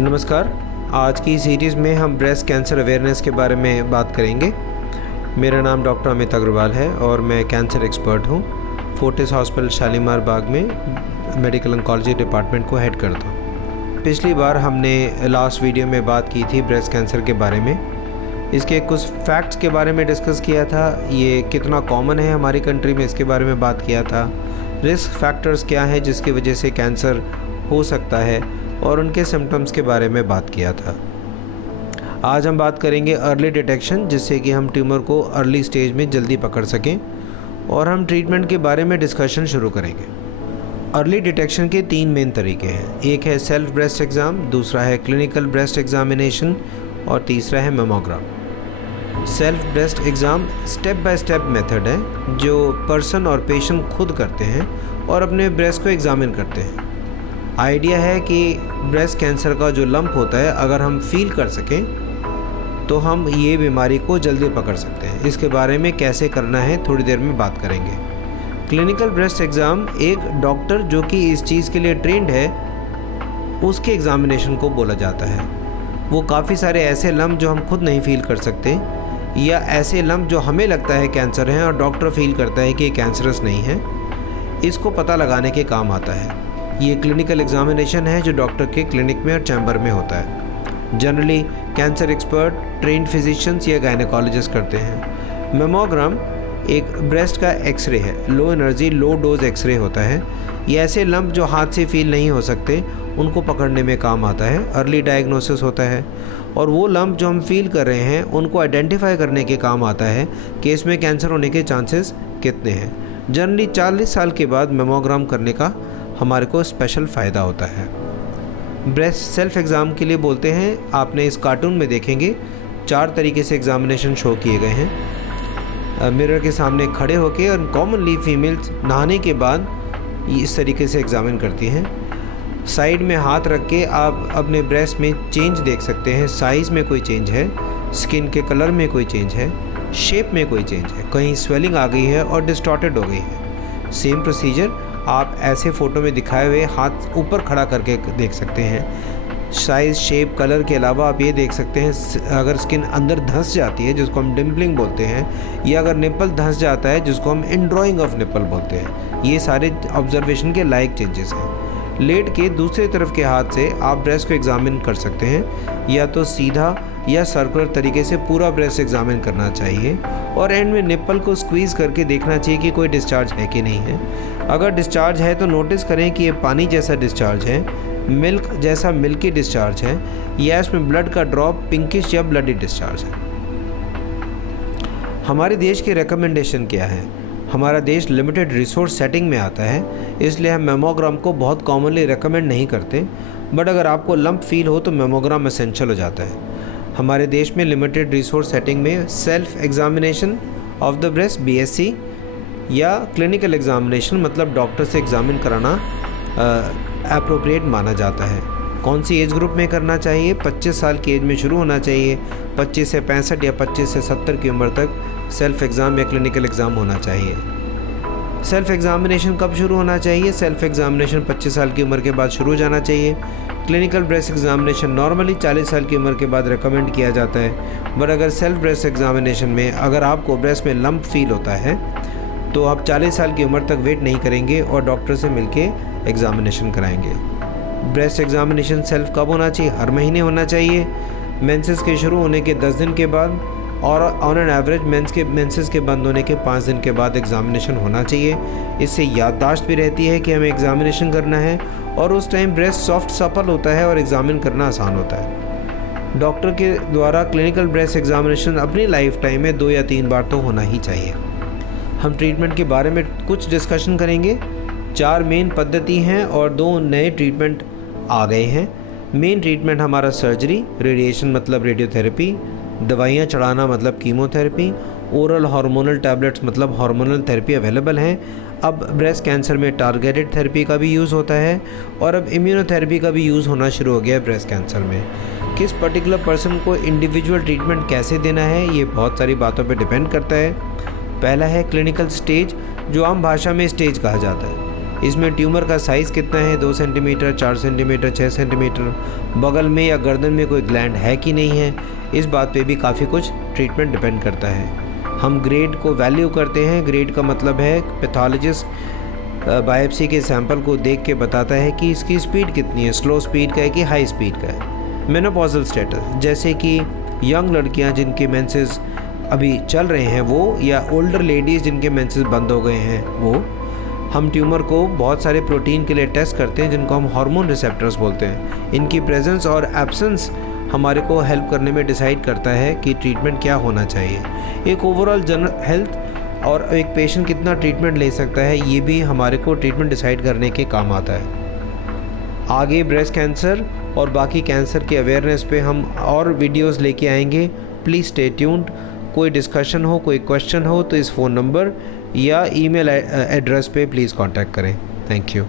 नमस्कार। आज की सीरीज़ में हम ब्रेस्ट कैंसर अवेयरनेस के बारे में बात करेंगे। मेरा नाम डॉक्टर अमित अग्रवाल है और मैं कैंसर एक्सपर्ट हूँ। फोर्टिस हॉस्पिटल शालीमार बाग में मेडिकल ऑन्कोलॉजी डिपार्टमेंट को हेड करता हूँ। पिछली बार हमने लास्ट वीडियो में बात की थी ब्रेस्ट कैंसर के बारे में। इसके कुछ फैक्ट्स के बारे में डिस्कस किया था। ये कितना कॉमन है हमारी कंट्री में, इसके बारे में बात किया था। रिस्क फैक्टर्स क्या हैं जिसकी वजह से कैंसर हो सकता है और उनके सिम्टम्स के बारे में बात किया था। आज हम बात करेंगे अर्ली डिटेक्शन, जिससे कि हम ट्यूमर को अर्ली स्टेज में जल्दी पकड़ सकें, और हम ट्रीटमेंट के बारे में डिस्कशन शुरू करेंगे। अर्ली डिटेक्शन के 3 मेन तरीके हैं। एक है सेल्फ ब्रेस्ट एग्ज़ाम, दूसरा है क्लिनिकल ब्रेस्ट एग्जामिनेशन और तीसरा है mammogram. Self breast exam step by step method है जो पर्सन और पेशेंट खुद करते हैं और अपने ब्रेस्ट को एग्ज़ामिन करते हैं। आइडिया है कि ब्रेस्ट कैंसर का जो लंप होता है, अगर हम फील कर सकें तो हम ये बीमारी को जल्दी पकड़ सकते हैं। इसके बारे में कैसे करना है थोड़ी देर में बात करेंगे। क्लिनिकल ब्रेस्ट एग्ज़ाम एक डॉक्टर जो कि इस चीज़ के लिए ट्रेंड है उसके एग्ज़ामिनेशन को बोला जाता है। वो काफ़ी सारे ऐसे लंप जो हम खुद नहीं फील कर सकते या ऐसे लंप जो हमें लगता है कैंसर हैं और डॉक्टर फील करता है कि ये कैंसरस नहीं है, इसको पता लगाने के काम आता है। ये क्लिनिकल एग्जामिनेशन है जो डॉक्टर के क्लिनिक में और चैम्बर में होता है। Generally cancer expert trained physicians या गायनेकोलॉजिस्ट करते हैं। मेमोग्राम एक ब्रेस्ट का एक्सरे है, low energy low dose x ray होता है। ये ऐसे लंप जो हाथ से फील नहीं हो सकते उनको पकड़ने में काम आता है। अर्ली डायग्नोसिस होता है और वो लंप जो हम फील कर रहे हैं उनको आइडेंटिफाई करने के काम आता है कि इसमें कैंसर होने के चांसेस कितने हैं। जनरली 40 साल के बाद मेमोग्राम करने का हमारे को स्पेशल फ़ायदा होता है। ब्रेस्ट सेल्फ एग्ज़ाम के लिए बोलते हैं, आपने इस कार्टून में देखेंगे 4 तरीके से एग्ज़ामिनेशन शो किए गए हैं। मिरर के सामने खड़े होके, और कॉमनली फीमेल्स नहाने के बाद इस तरीके से एग्ज़ामिन करती हैं। साइड में हाथ रख के आप अपने ब्रेस्ट में चेंज देख सकते हैं। साइज़ में कोई चेंज है, स्किन के कलर में कोई चेंज है, शेप में कोई चेंज है, कहीं स्वेलिंग आ गई है और डिस्टॉर्टेड हो गई है। सेम प्रोसीजर आप ऐसे फ़ोटो में दिखाए हुए हाथ ऊपर खड़ा करके देख सकते हैं। साइज़ शेप कलर के अलावा आप ये देख सकते हैं अगर स्किन अंदर धंस जाती है जिसको हम डिम्पलिंग बोलते हैं, या अगर निप्पल धंस जाता है जिसको हम इंड्रॉइंग ऑफ निप्पल बोलते हैं। ये सारे ऑब्जर्वेशन के लायक चेंजेस हैं। लेट के दूसरे तरफ के हाथ से आप ब्रेस्ट को एग्ज़ामिन कर सकते हैं, या तो सीधा या सर्कुलर तरीके से पूरा ब्रेस्ट एग्ज़ामिन करना चाहिए, और एंड में निप्पल को स्क्वीज़ करके देखना चाहिए कि कोई डिस्चार्ज है कि नहीं है। अगर डिस्चार्ज है तो नोटिस करें कि ये पानी जैसा डिस्चार्ज है, मिल्क जैसा मिल्की डिस्चार्ज है, या इसमें ब्लड का ड्रॉप पिंकिश या ब्लडी डिस्चार्ज है। हमारे देश की रिकमेंडेशन क्या है? हमारा देश लिमिटेड रिसोर्स सेटिंग में आता है, इसलिए हम मेमोग्राम को बहुत कॉमनली रिकमेंड नहीं करते, बट अगर आपको लंप फील हो तो मेमोग्राम एसेंशियल हो जाता है। हमारे देश में लिमिटेड रिसोर्स सेटिंग में self examination of the breast BSc या क्लिनिकल एग्जामिनेशन मतलब डॉक्टर से एग्जामिन कराना अप्रोप्रिएट माना जाता है। कौन सी एज ग्रुप में करना चाहिए? 25 साल की एज में शुरू होना चाहिए। 25 से 65 या 25 से 70 की उम्र तक सेल्फ एग्ज़ाम या क्लिनिकल एग्ज़ाम होना चाहिए। सेल्फ एग्ज़ामिनेशन कब शुरू होना चाहिए? सेल्फ एग्ज़ामिनेशन 25 साल की उम्र के बाद शुरू हो जाना चाहिए। क्लिनिकल ब्रेस्ट एग्ज़ामिनेशन नॉर्मली 40 साल की उम्र के बाद रिकमेंड किया जाता है, बट अगर सेल्फ ब्रेस्ट एग्ज़ामिनेशन में अगर आपको ब्रेस्ट में लंप फील होता है तो आप 40 साल की उम्र तक वेट नहीं करेंगे और डॉक्टर से मिलके एग्ज़ामिनेशन कराएंगे। ब्रेस्ट एग्ज़ामिनेशन सेल्फ कब होना चाहिए? हर महीने होना चाहिए। मेंसेस के शुरू होने के 10 दिन के बाद, और ऑन एन एवरेज मेंसेस के बंद होने के 5 दिन के बाद एग्ज़ामिनेशन होना चाहिए। इससे याददाश्त भी रहती है कि हमें एग्ज़ामिनेशन करना है, और उस टाइम ब्रेस्ट सॉफ्ट सपल होता है और एग्ज़ामिन करना आसान होता है। डॉक्टर के द्वारा क्लिनिकल ब्रेस्ट एग्ज़ामिनेशन अपनी लाइफ टाइम में 2 या 3 बार तो होना ही चाहिए। हम ट्रीटमेंट के बारे में कुछ डिस्कशन करेंगे। 4 मेन पद्धति हैं और 2 नए ट्रीटमेंट आ गए हैं। मेन ट्रीटमेंट हमारा सर्जरी, रेडिएशन मतलब रेडियोथेरेपी, दवाइयाँ चढ़ाना मतलब कीमोथेरेपी, ओरल हार्मोनल टैबलेट्स मतलब हार्मोनल थेरेपी अवेलेबल हैं। अब ब्रेस्ट कैंसर में टारगेटेड थेरेपी का भी यूज़ होता है, और अब इम्यूनोथेरेपी का भी यूज़ होना शुरू हो गया है ब्रेस्ट कैंसर में। किस पर्टिकुलर पर्सन को इंडिविजुअल ट्रीटमेंट कैसे देना है ये बहुत सारी बातों पर डिपेंड करता है। पहला है क्लिनिकल स्टेज, जो आम भाषा में स्टेज कहा जाता है। इसमें ट्यूमर का साइज़ कितना है, 2 सेंटीमीटर, 4 सेंटीमीटर, 6 सेंटीमीटर, बगल में या गर्दन में कोई ग्लैंड है कि नहीं है, इस बात पे भी काफ़ी कुछ ट्रीटमेंट डिपेंड करता है। हम ग्रेड को वैल्यू करते हैं। ग्रेड का मतलब है पैथोलॉजिस्ट बायोप्सी के सैंपल को देख के बताता है कि इसकी स्पीड कितनी है, स्लो स्पीड का है कि हाई स्पीड का है। मेनोपॉजल स्टेटस, जैसे कि यंग लड़कियां जिनके मेंसेस अभी चल रहे हैं वो, या ओल्डर लेडीज़ जिनके मेंसेस बंद हो गए हैं वो, हम ट्यूमर को बहुत सारे प्रोटीन के लिए टेस्ट करते हैं जिनको हम हार्मोन रिसेप्टर्स बोलते हैं। इनकी प्रेजेंस और एब्सेंस हमारे को हेल्प करने में डिसाइड करता है कि ट्रीटमेंट क्या होना चाहिए। एक ओवरऑल जनरल हेल्थ और एक पेशेंट कितना ट्रीटमेंट ले सकता है, ये भी हमारे को ट्रीटमेंट डिसाइड करने के काम आता है। आगे ब्रेस्ट कैंसर और बाकी कैंसर के अवेयरनेस पे हम और वीडियोस लेके आएंगे। Please stay tuned. कोई डिस्कशन हो, कोई क्वेश्चन हो तो इस फ़ोन नंबर या ईमेल एड्रेस पे प्लीज़ कांटेक्ट करें। Thank you.